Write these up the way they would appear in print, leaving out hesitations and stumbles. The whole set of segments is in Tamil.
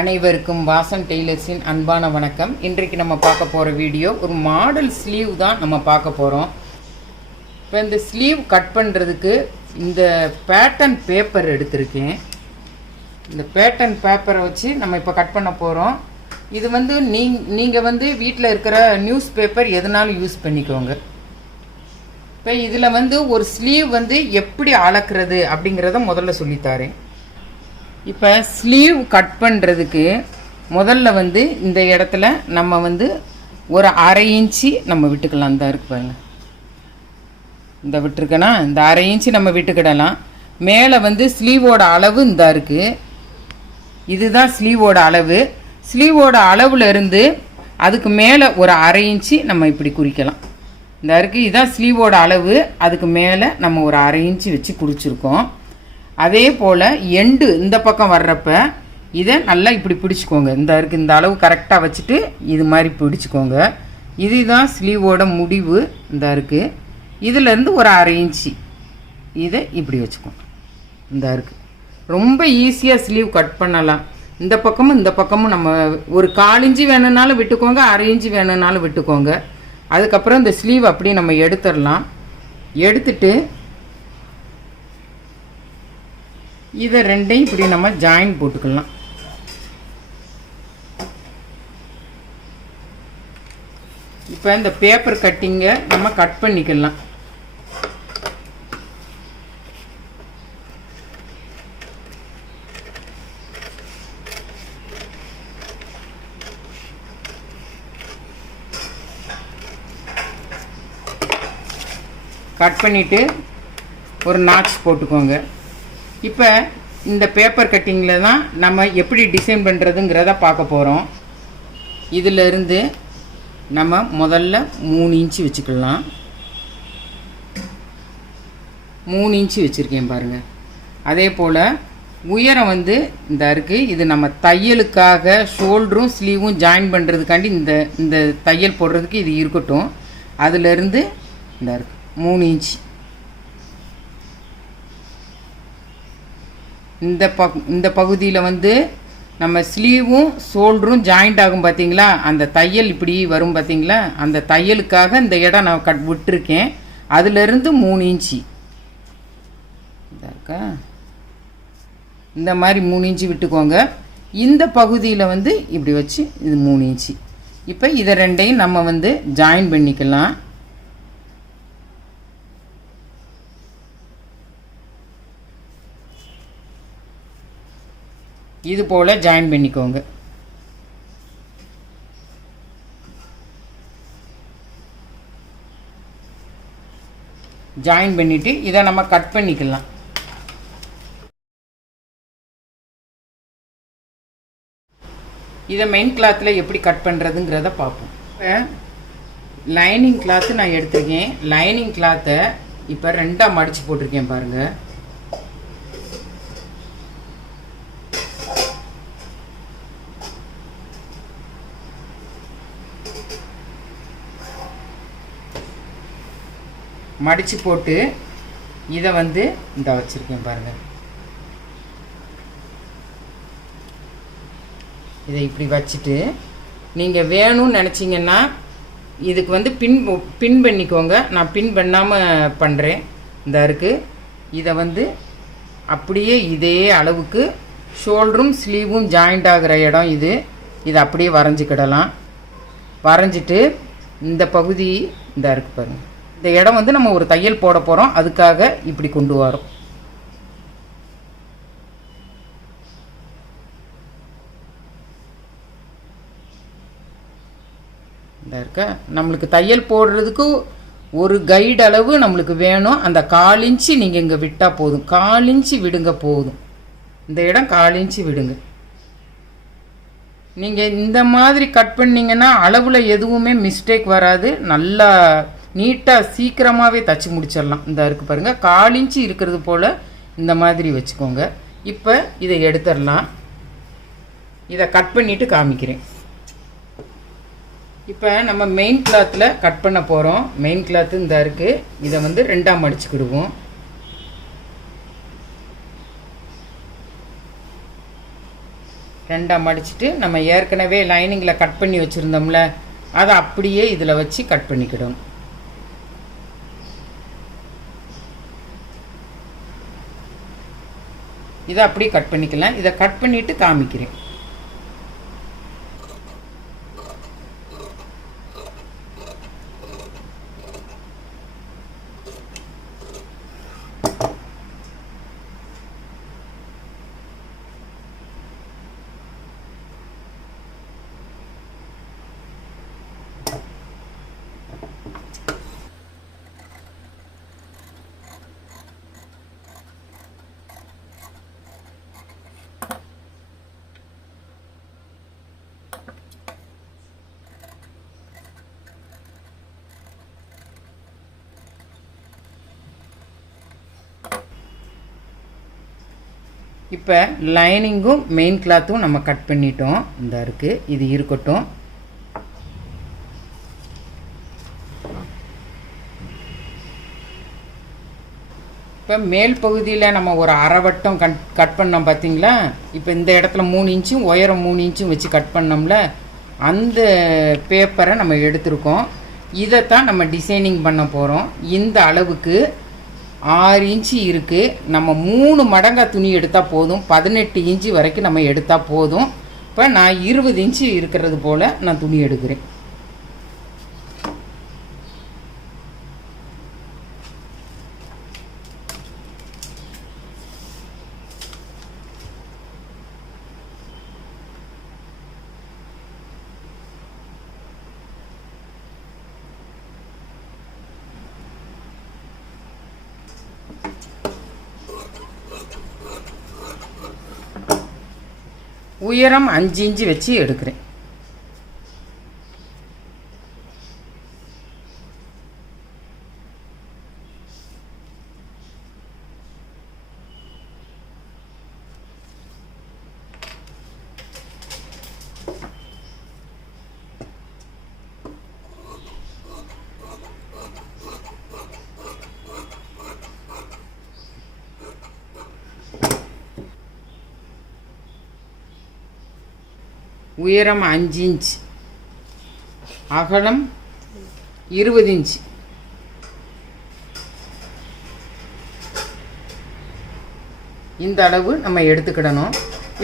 அனைவருக்கும் வாசன் டெய்லர்ஸின் அன்பான வணக்கம். இன்றைக்கு நம்ம பார்க்க போகிற வீடியோ ஒரு மாடல் ஸ்லீவ் தான் நம்ம பார்க்க போகிறோம். இப்போ இந்த ஸ்லீவ் கட் பண்ணுறதுக்கு இந்த பேட்டர்ன் பேப்பர் எடுத்திருக்கேன். இந்த பேட்டர்ன் பேப்பரை வச்சு நம்ம இப்போ கட் பண்ண போகிறோம். இது வந்து நீங்கள் வந்து வீட்டில் இருக்கிற நியூஸ் பேப்பர் எதுனாலும் யூஸ் பண்ணிக்கோங்க. இப்போ இதில் வந்து ஒரு ஸ்லீவ் வந்து எப்படி அளக்கிறது அப்படிங்கிறத முதல்ல சொல்லித்தாரேன். இப்போ ஸ்லீவ் கட் பண்ணுறதுக்கு முதல்ல வந்து இந்த இடத்துல நம்ம வந்து ஒரு அரை இன்ச்சு நம்ம விட்டுக்கலாம். இந்த இருக்கு பாருங்க, இந்த விட்டுருக்கேன்னா இந்த அரை இன்ச்சு நம்ம விட்டுக்கிடலாம். மேலே வந்து ஸ்லீவோட அளவு இந்த இருக்குது, இதுதான் ஸ்லீவோட அளவு. ஸ்லீவோட அளவில் இருந்து அதுக்கு மேலே ஒரு அரை இன்ச்சு நம்ம இப்படி குறிக்கலாம். இந்த இருக்குது, இதுதான் ஸ்லீவோட அளவு. அதுக்கு மேலே நம்ம ஒரு அரை இன்ச்சு வச்சு குறிச்சிருக்கோம். அதே போல் எண்டு இந்த பக்கம் வர்றப்ப இதை நல்லா இப்படி பிடிச்சிக்கோங்க. இந்த இருக்குது, இந்த அளவு கரெக்டாக வச்சுட்டு இது மாதிரி பிடிச்சிக்கோங்க. இதுதான் ஸ்லீவோட முடிவு. இந்த இருக்குது, இதிலேருந்து ஒரு அரை இன்ச்சு இதை இப்படி வச்சுக்கோங்க. இந்த இருக்குது, ரொம்ப ஈஸியாக ஸ்லீவ் கட் பண்ணலாம். இந்த பக்கமும் இந்த பக்கமும் நம்ம ஒரு 1/4 இன்ச்சு வேணும்னாலும் விட்டுக்கோங்க, அரை இன்ச்சு வேணும்னாலும் விட்டுக்கோங்க. அதுக்கப்புறம் இந்த ஸ்லீவ் அப்படியே நம்ம எடுத்துடலாம். எடுத்துட்டு இதை ரெண்டையும் இப்படி நம்ம ஜாயின் போட்டுக்கலாம். இப்போ இந்த பேப்பர் கட்டிங்கை நம்ம கட் பண்ணிக்கலாம். கட் பண்ணிவிட்டு ஒரு நாட்ச் போட்டுக்கோங்க. இப்போ இந்த பேப்பர் கட்டிங்கில் தான் நம்ம எப்படி டிசைன் பண்ணுறதுங்கிறத பார்க்க போகிறோம். இதிலிருந்து நம்ம முதல்ல 3 இன்ச்சு வச்சுக்கலாம். 3 இன்ச்சு வச்சுருக்கேன் பாருங்கள். அதே போல் உயரம் வந்து இந்த இருக்குது, இது நம்ம தையலுக்காக ஷோல்டரும் ஸ்லீவும் ஜாயின் பண்ணுறதுக்காண்டி இந்த தையல் போடுறதுக்கு இது இருக்கட்டும். அதிலிருந்து இந்த இருக்குது 3 இன்ச்சு. இந்த பகுதியில் வந்து நம்ம ஸ்லீவும் ஷோல்டரும் ஜாயிண்ட் ஆகும் பார்த்தீங்களா, அந்த தையல் இப்படி வரும் பார்த்தீங்களா, அந்த தையலுக்காக இந்த இடம் நான் விட்டுருக்கேன். அதிலிருந்து 3 இன்ச்சு இருக்கா, இந்த மாதிரி 3 இன்ச்சு விட்டுக்கோங்க. இந்த பகுதியில் வந்து இப்படி வச்சு இது 3 இன்ச்சு. இப்போ இதை ரெண்டையும் நம்ம வந்து ஜாயின் பண்ணிக்கலாம். இது போல் ஜாயின் பண்ணிக்கோங்க. ஜாயின் பண்ணிவிட்டு இதை நம்ம கட் பண்ணிக்கலாம். இதை மெயின் கிளாத்தில் எப்படி கட் பண்ணுறதுங்கிறத பார்ப்போம். இப்போ லைனிங் கிளாத்து நான் எடுத்துருக்கேன். லைனிங் கிளாத்தை இப்போ 2ஆக மடித்து போட்டிருக்கேன் பாருங்கள். மடித்து போட்டு இதை வந்து இந்த வச்சுருக்கேன் பாருங்கள். இதை இப்படி வச்சுட்டு நீங்கள் வேணும்னு நினச்சிங்கன்னா இதுக்கு வந்து பின் பண்ணிக்கோங்க. நான் பின் பண்ணாமல் பண்ணுறேன். இந்த இருக்குது, இதை வந்து அப்படியே இதே அளவுக்கு ஷோல்டரும் ஸ்லீவும் ஜாயிண்ட் ஆகிற இடம் இதை அப்படியே வரைஞ்சிக்கிடலாம். வரைஞ்சிட்டு இந்த பகுதி இந்த இருக்குது பாருங்கள், இந்த இடம் வந்து நம்ம ஒரு தையல் போட போகிறோம், அதுக்காக இப்படி கொண்டு வரோம். இந்த இருக்க நம்மளுக்கு தையல் போடுறதுக்கு ஒரு கைடு அளவு நம்மளுக்கு வேணும். அந்த 1/4 இன்ச்சு நீங்கள் இங்கே விட்டால் போதும். 1/4 இன்ச்சு விடுங்க போதும். இந்த இடம் 1/4 இன்ச்சு விடுங்க. நீங்கள் இந்த மாதிரி கட் பண்ணிங்கன்னா அளவில் எதுவுமே மிஸ்டேக் வராது. நல்லா நீட்டாக சீக்கிரமாகவே தச்சு முடிச்சிடலாம். இந்த இருக்குது பாருங்கள், 1/4 இன்ச்சு இருக்கிறது போல் இந்த மாதிரி வச்சுக்கோங்க. இப்போ இதை எடுத்துடலாம். இதை கட் பண்ணிவிட்டு காமிக்கிறேன். இப்போ நம்ம மெயின் கிளாத்தில் கட் பண்ண போகிறோம். மெயின் கிளாத்து இந்த இருக்குது, இதை வந்து 2ஆக மடிச்சுக்கிடுவோம். ரெண்டாக மடிச்சுட்டு நம்ம ஏற்கனவே லைனிங்கில் கட் பண்ணி வச்சுருந்தோம்ல அதை அப்படியே இதில் வச்சு கட் பண்ணிக்கிடணும். இதை அப்படியே கட் பண்ணிக்கலாம். இதை கட் பண்ணிவிட்டு காமிக்கிறேன். இப்போ லைனிங்கும் மெயின் கிளாத்தும் நம்ம கட் பண்ணிட்டோம். இந்த இருக்குது, இது இருக்கட்டும். இப்போ மேல் பகுதியில் நம்ம ஒரு அரை வட்டம் கட் பண்ணோம் பார்த்தீங்களா. இப்போ இந்த இடத்துல 3 இன்ச்சும் உயரம் 3 இன்ச்சும் வச்சு கட் பண்ணோம்ல, அந்த பேப்பரை நம்ம எடுத்துருக்கோம். இதைத்தான் நம்ம டிசைனிங் பண்ண போகிறோம். இந்த அளவுக்கு 6 இன்ச்சு இருக்குது. நம்ம 3 மடங்காக துணி எடுத்தால் போதும். 18 இன்ச்சு வரைக்கும் நம்ம எடுத்தால் போதும். இப்போ நான் 20 இன்ச்சு இருக்கிறது போல் நான் துணி எடுக்கிறேன். உயரம் 5 இன்ச்சு வச்சு எடுக்கிறேன். உயரம் 5 இன்ச், அகலம் 20 இன்ச். இந்த அளவு நம்ம எடுத்துக்கிடணும்.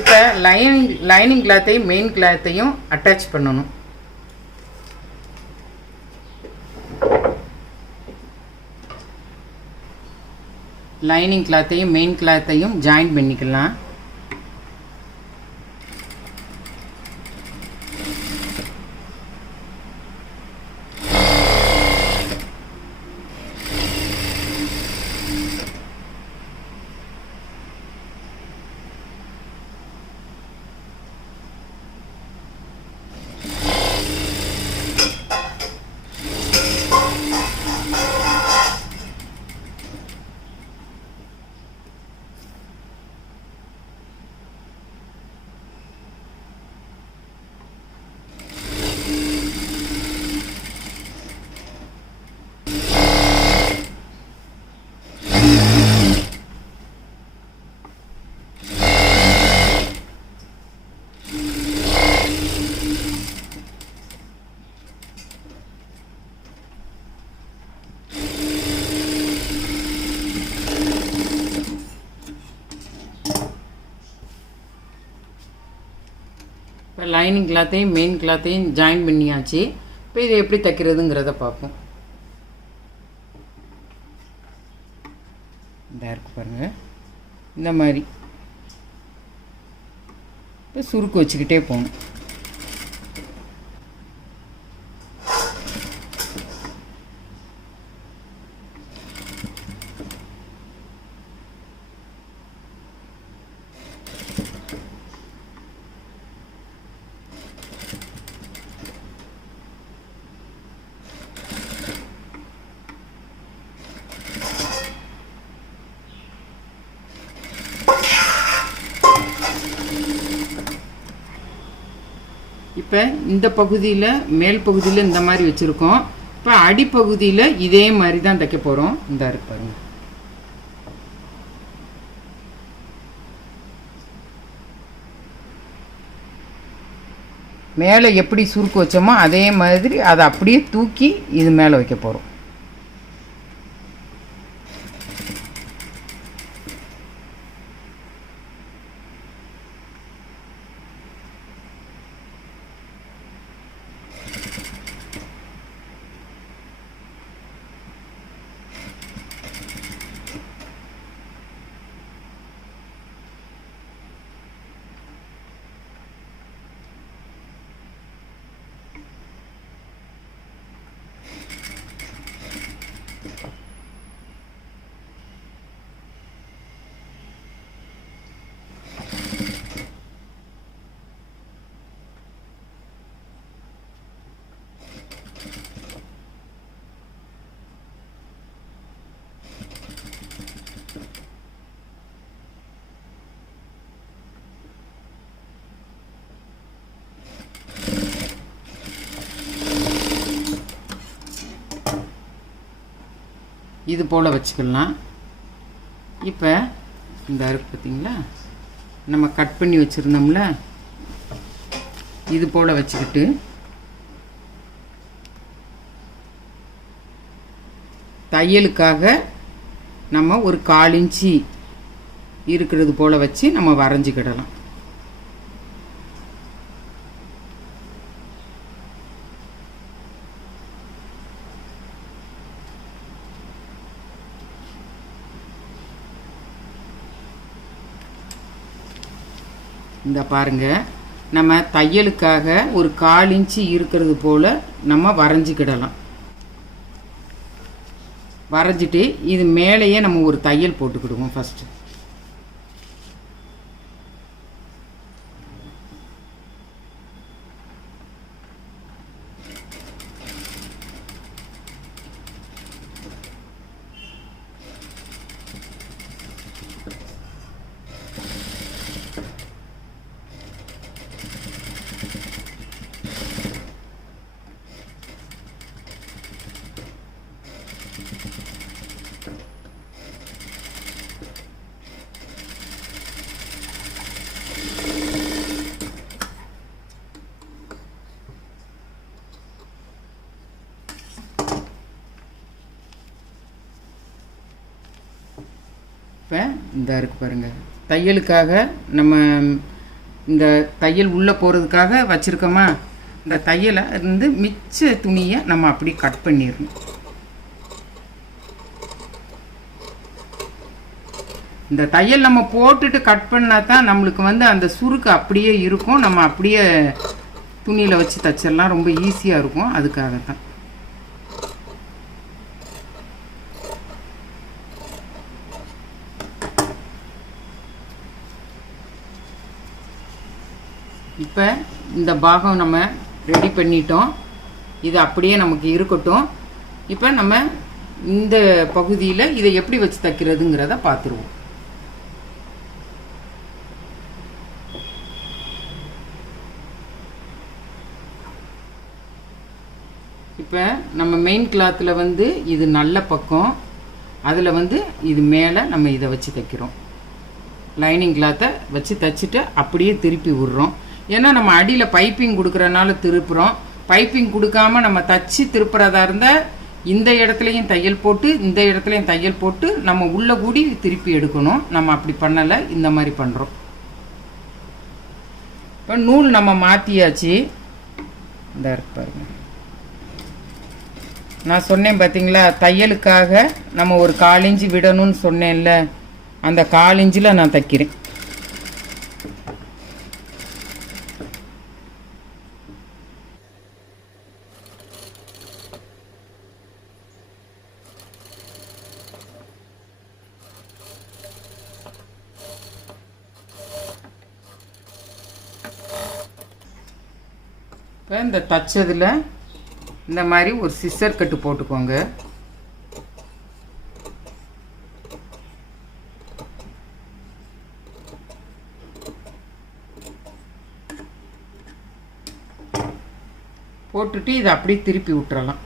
இப்போ லைனிங் கிளாத்தையும் மெயின் கிளாத்தையும் அட்டாச் பண்ணணும். லைனிங் கிளாத்தையும் மெயின் கிளாத்தையும் ஜாயின் பண்ணிக்கலாம். இப்போ லைனிங் கிளாத்தையும் மெயின் கிளாத்தையும் ஜாயின் பண்ணியாச்சு. இப்போ இதை எப்படி தைக்கிறதுங்கிறத பார்ப்போம். இந்த இருக்கு பாருங்கள், இந்த மாதிரி இப்போ சுருக்கு வச்சுக்கிட்டே போகணும். இப்போ இந்த பகுதியில் மேல் பகுதியில் இந்த மாதிரி வச்சுருக்கோம். இப்போ அடிப்பகுதியில் இதே மாதிரி தான் தைக்க போகிறோம். இந்த இருக்கு பாருங்க. மேலே எப்படி சுருக்கு வச்சோமோ அதே மாதிரி அதை அப்படியே தூக்கி இது மேலே வைக்க போகிறோம். இது போல் வச்சுக்கலாம். இப்போ இந்த அருக்கு பார்த்திங்களா, நம்ம கட் பண்ணி வச்சுருந்தோம்ல, இது போல் வச்சுக்கிட்டு தையலுக்காக நம்ம ஒரு 1/4 இன்ச்சு இருக்கிறது போல் வச்சு நம்ம வரைஞ்சிக்கிடலாம். இந்த பாருங்க, நம்ம தையலுக்காக ஒரு 1/4 இன்ச்சு இருக்கிறது போல் நம்ம வரைஞ்சிக்கிடலாம். வரைஞ்சிட்டு இது மேலேயே நம்ம ஒரு தையல் போட்டுக்கிடுவோம் ஃபஸ்ட்டு. இப்போ இந்த இருக்கு பாருங்கள், தையலுக்காக நம்ம இந்த தையல் உள்ளே போகிறதுக்காக வச்சுருக்கோமா, இந்த தையலை இருந்து மிச்ச துணியை நம்ம அப்படி கட் பண்ணிடணும். இந்த தையல் நம்ம போட்டுட்டு கட் பண்ணால் தான் நம்மளுக்கு வந்து அந்த சுருக்கு அப்படியே இருக்கும். நம்ம அப்படியே துணியில் வச்சு தைச்சிடலாம், ரொம்ப ஈஸியாக இருக்கும். அதுக்காகத்தான். இப்போ இந்த பாகம் நம்ம ரெடி பண்ணிட்டோம். இது அப்படியே நமக்கு இருக்கட்டும். இப்போ நம்ம இந்த பகுதியில் இதை எப்படி வச்சு தைக்கிறதுங்கிறத பார்த்துருவோம். இப்போ நம்ம மெயின் கிளாத்தில் வந்து இது நல்ல பக்கம், அதில் வந்து இது மேலே நம்ம இதை வச்சு தைக்கிறோம். லைனிங் கிளாத்தை வச்சு தைச்சிட்டு அப்படியே திருப்பி விடுறோம். ஏன்னா நம்ம அடியில் பைப்பிங் கொடுக்குறனால திருப்புறோம். பைப்பிங் கொடுக்காம நம்ம தச்சு திருப்புறதா இருந்தால் இந்த இடத்துலையும் தையல் போட்டு இந்த இடத்துலையும் தையல் போட்டு நம்ம உள்ள கூடி திருப்பி எடுக்கணும். நம்ம அப்படி பண்ணலை, இந்த மாதிரி பண்ணுறோம். இப்போ நூல் நம்ம மாற்றியாச்சு. இந்த இருக்கு பாருங்க, நான் சொன்னேன் பார்த்தீங்களா, தையலுக்காக நம்ம ஒரு 1/4 இன்ச்சு விடணும்னு சொன்னேன்ல, அந்த 1/4 இன்ச்சில் நான் தைக்கிறேன். இப்போ இந்த தச்சதில் இந்த மாதிரி ஒரு சிசர் கட்டு போட்டுக்கோங்க. போட்டுட்டு இதை அப்படியே திருப்பி விட்டுறலாம்.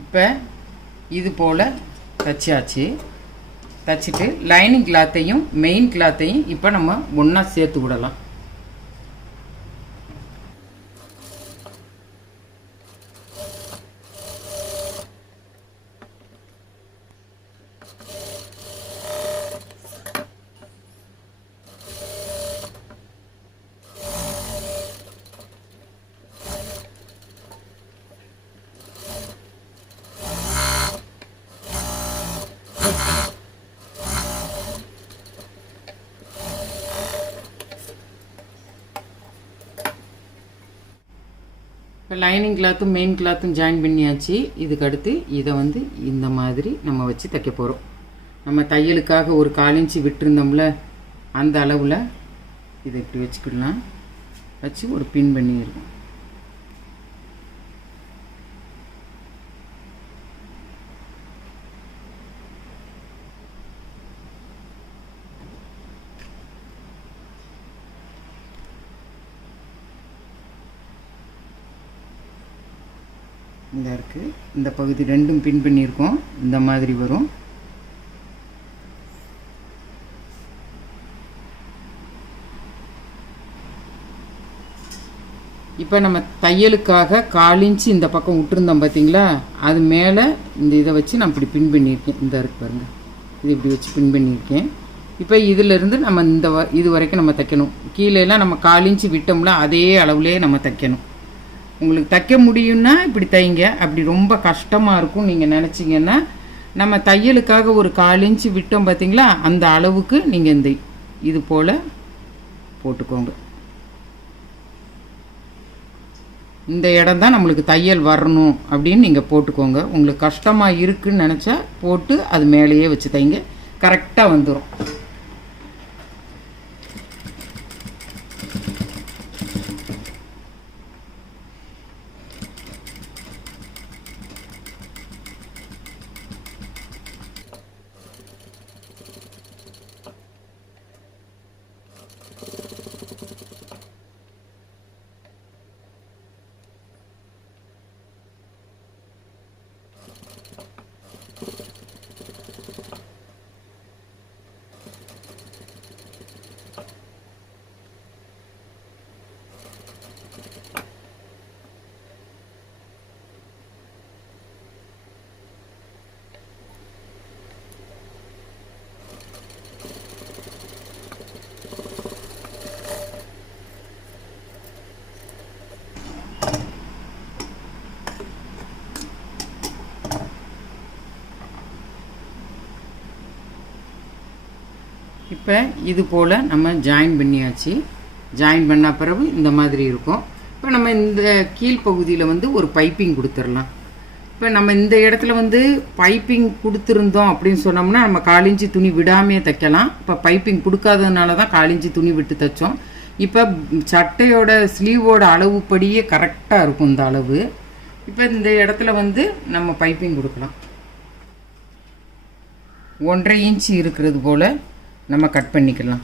இப்போ இது போல் தச்சாச்சு. தச்சுட்டு லைனிங் கிளாத்தையும் மெயின் கிளாத்தையும் இப்போ நம்ம ஒன்றா சேர்த்து விடலாம். இப்போ லைனிங் கிளாத்தும் மெயின் கிளாத்தும் ஜாயின் பண்ணியாச்சு. இதுக்கு அடுத்து இதை வந்து இந்த மாதிரி நம்ம வச்சு தைக்க போகிறோம். நம்ம தையலுக்காக ஒரு 1/4 இன்ச்சு விட்டுருந்தோம்ல, அந்த அளவில் இதை இப்படி வச்சுக்கிடலாம். வச்சு ஒரு பின் பண்ணிடுவோம். இந்த இருக்குது, இந்த பகுதி ரெண்டும் பின் பண்ணியிருக்கோம். இந்த மாதிரி வரும். இப்போ நம்ம தையலுக்காக 1/4 இன்ச்சு இந்த பக்கம் விட்டுருந்தோம் பார்த்தீங்களா, அது மேலே இந்த இதை வச்சு நான் இப்படி பின் பண்ணியிருக்கேன். இந்த இருக்கு பாருங்கள், இது இப்படி வச்சு பின் பண்ணியிருக்கேன். இப்போ இதிலிருந்து நம்ம இது வரைக்கும் நம்ம தைக்கணும். கீழேலாம் நம்ம 1/4 இன்ச்சு விட்டோம்ல, அதே அளவுலேயே நம்ம தைக்கணும். உங்களுக்கு தைக்க முடியும்னா இப்படி தைங்க. அப்படி ரொம்ப கஷ்டமாக இருக்கும் நீங்கள் நினச்சிங்கன்னா, நம்ம தையலுக்காக ஒரு 1/4 இன்ச்சு விட்டோம் பார்த்தீங்களா, அந்த அளவுக்கு நீங்கள் இது போல் போட்டுக்கோங்க. இந்த இடம் தான் நம்மளுக்கு தையல் வரணும் அப்படின்னு நீங்கள் போட்டுக்கோங்க. உங்களுக்கு கஷ்டமாக இருக்குன்னு நினச்சா போட்டு அது மேலேயே வச்சு தைங்க, கரெக்டாக வந்துடும். இப்போ இது போல் நம்ம ஜாயின் பண்ணியாச்சு. ஜாயின் பண்ண பிறகு இந்த மாதிரி இருக்கும். இப்போ நம்ம இந்த கீழ்ப்பகுதியில் வந்து ஒரு பைப்பிங் கொடுத்துடலாம். இப்போ நம்ம இந்த இடத்துல வந்து பைப்பிங் கொடுத்துருந்தோம் அப்படின்னு சொன்னோம்னா நம்ம 1/4 இன்ச்சு துணி விடாமே தைக்கலாம். இப்போ பைப்பிங் கொடுக்காததுனால தான் 1/4 இன்ச்சு துணி விட்டு தைச்சோம். இப்போ சட்டையோட ஸ்லீவோட அளவுப்படியே கரெக்டாக இருக்கும் இந்த அளவு. இப்போ இந்த இடத்துல வந்து நம்ம பைப்பிங் கொடுக்கலாம். 1.5 இன்ச்சு இருக்கிறது போல் நம்ம கட் பண்ணிக்கலாம்.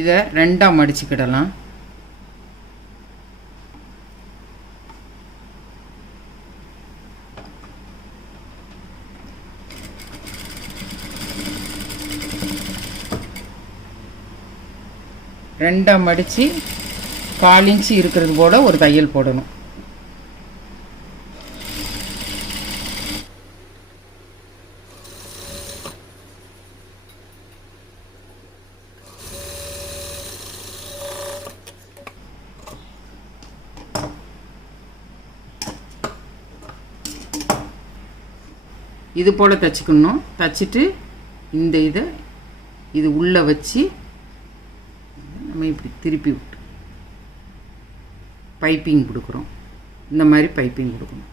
இதை 2ஆக மடிச்சுக்கிடலாம். ரெண்டாக மடித்து 1/4 இன்ச்சு இருக்கிறது போல் ஒரு தையல் போடணும். இது போல் தைச்சிக்கணும். தைச்சிட்டு இந்த இதை இது உள்ளே வச்சு நம்ம இப்படி திருப்பி விட்டு பைப்பிங் கொடுக்குறோம். இந்த மாதிரி பைப்பிங் கொடுக்கணும்.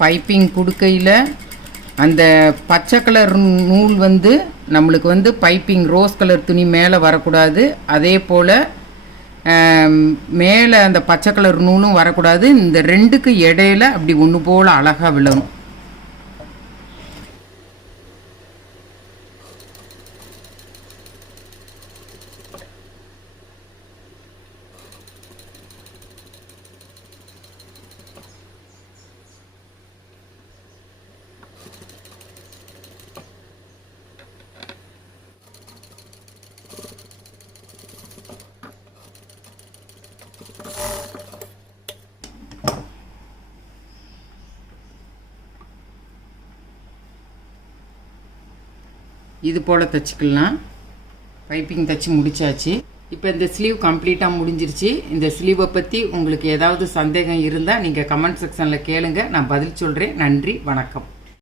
பைப்பிங் கொடுக்கையில் அந்த பச்சை கலர் நூல் வந்து நம்மளுக்கு பைப்பிங் ரோஸ் கலர் துணி மேலே வரக்கூடாது. அதே போல் மேலே அந்த பச்சை கலர் நூலும் வரக்கூடாது. இந்த ரெண்டுக்கு இடையில அப்படி ஒன்று போல் அழகாக விழணும். இது போல் தைச்சிக்கலாம். பைப்பிங் தைச்சி முடிச்சாச்சு. இப்போ இந்த ஸ்லீவ் கம்ப்ளீட்டாக முடிஞ்சிருச்சு. இந்த ஸ்லீவை பற்றி உங்களுக்கு ஏதாவது சந்தேகம் இருந்தால் நீங்கள் கமெண்ட் செக்ஷனில் கேளுங்க, நான் பதில் சொல்கிறேன். நன்றி, வணக்கம்.